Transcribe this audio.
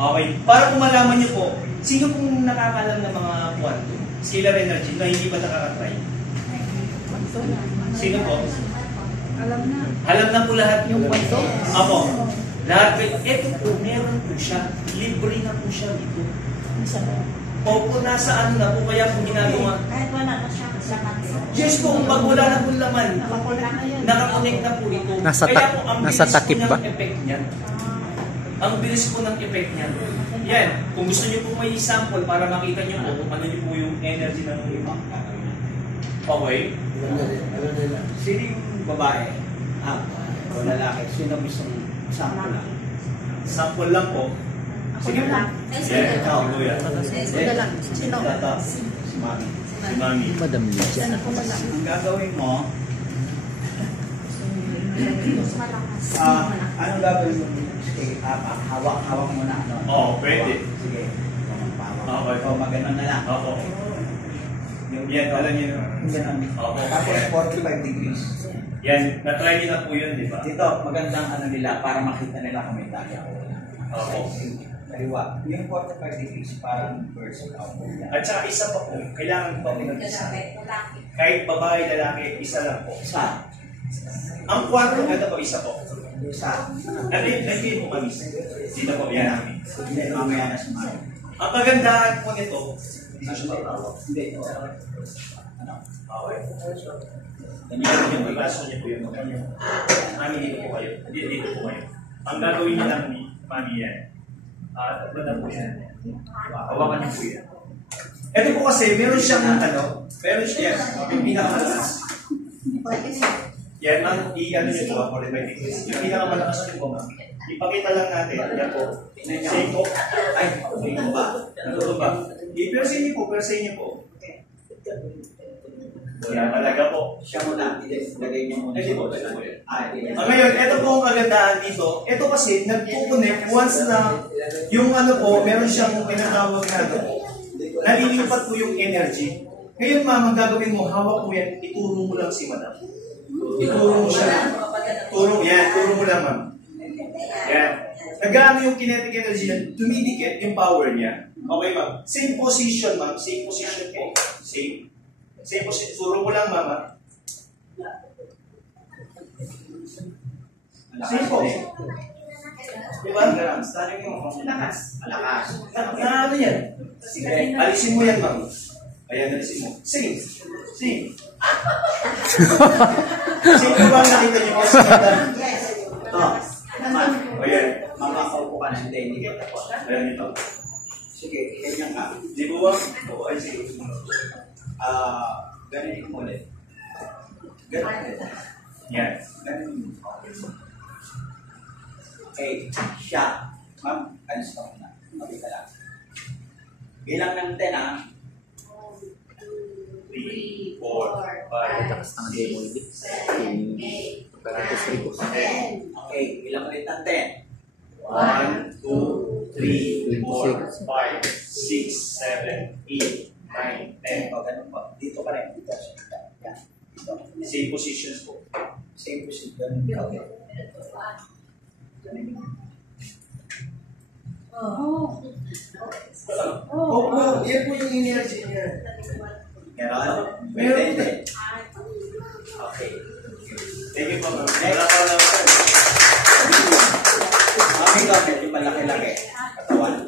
Okay. Para kung malaman niyo po, sino pong nakakalam ng mga quantum? Scalar energy na hindi ba nakaka-try? Sino po? Alam na. Alam na po lahat Yung quantum? Apo. Lahat. Ito po, meron po siya. Libre na po siya dito. Opo, nasa ano na po, kaya po ginagawa. Kahit wala na siya, Yes po, pag wala na po laman, nakakonect na po ito. Kaya po, ang bilis po ng effect niyan. Ang bilis po ng effect niyan. Yan, kung gusto niyo po may sample para makita niyo po kung ano niyo po yung energy ng iba. Okay? Sino yung babae? O lalaki? Sino gustong sample lang? Sample lang po. Sige po. Yeah, ikaw, Kuya. Sino? Si Mami. Si Mami. Madam Lydia. Ang gagawin mo, anong gagawin mo? Sige, hawak mo na. Oo, pwede. Sige. Okay. O, magano'n na lang. Oo. Yan, alam niyo. Oo. Tapos 45 degrees. Yan, na-try niyo na po yun, di ba? Dito, magandang ano nila para makita nila kung may daya. Oo. Kaliwa. Yung 45 degrees parang burst out. At saka isa pa po, kailangan pa po ng-isa. Kahit babae, lalaki, isa lang po. Isa. Ang quantum, ito po, isa po. Isa. Nandito po kami. Dito po, yan namin. Hindi, mamaya na si Mami. Ang kagandahan po nito, dito siya matawag. Hindi. Ano? Okay. Ganyan yung pagkaso niya po yun. Mami, dito po kayo. Dito po kayo. Ang gagawin niya lang ni Mami yan. Banda po yan. Hawakan niyo po yan. Ito po kasi, meron siyang meron siya, yung pinakamalakas. Yan, i-ano niyo po, 45 degrees. Yung pinakamalakas niyo po, ma'am. Ipakita lang natin. Yan po. Same po. Ay, ito ba? Ito ba? I-persin niyo po, persin niyo po. Wala talaga po. Siya muna. Lagay niyo muna. Hindi po. Ngayon, ito po ang kagandahan dito. Ito kasi, nagpupunik once na yung meron siyang pinatawag na nalilipat po yung energy. Ngayon, ma'am, ang gagawin mo, hawak mo yan, ituro mo lang si madam. Ituro mo siya. Turo mo lang, ma'am. Yan. Nagano yung kinetic energy niya, tumidikit yung power niya. Okay, ma'am. Same position, ma'am. Same position po. Same position. Turo mo lang, mama. Same po. Diba? Starting mo. Malakas. Ano yan? Alisin mo yan, ma'am. Ayan, alisin mo. Sing. Sing ko ba nakita niyo po sa madam? Ito. Ayan. Makakaupo ka ng hindi. Ayan ito. Sige, ganyan ka. Di ba? Ay, sige. Ganun mo ulit. Ganun ulit. Yan. Ganun. Okay, siya. Ma'am, alis ka muna. Mabita lang. Bilang ng 10, ha? 3, 4, 5, 6, 7, 8, 9, 10. Okay, bilang ulit ng 10. 1, 2, 3, 4, 5, 6, 7, 8, 9, 10. O, ganun po. Dito ka rin. Dito. Yan. Dito. Same positions po. Same position. Okay. Yan po yung energy niya. Meron? Meron. Okay. Thank you po, ma'am. Mami ka, medyo malaki-laki. Katawan.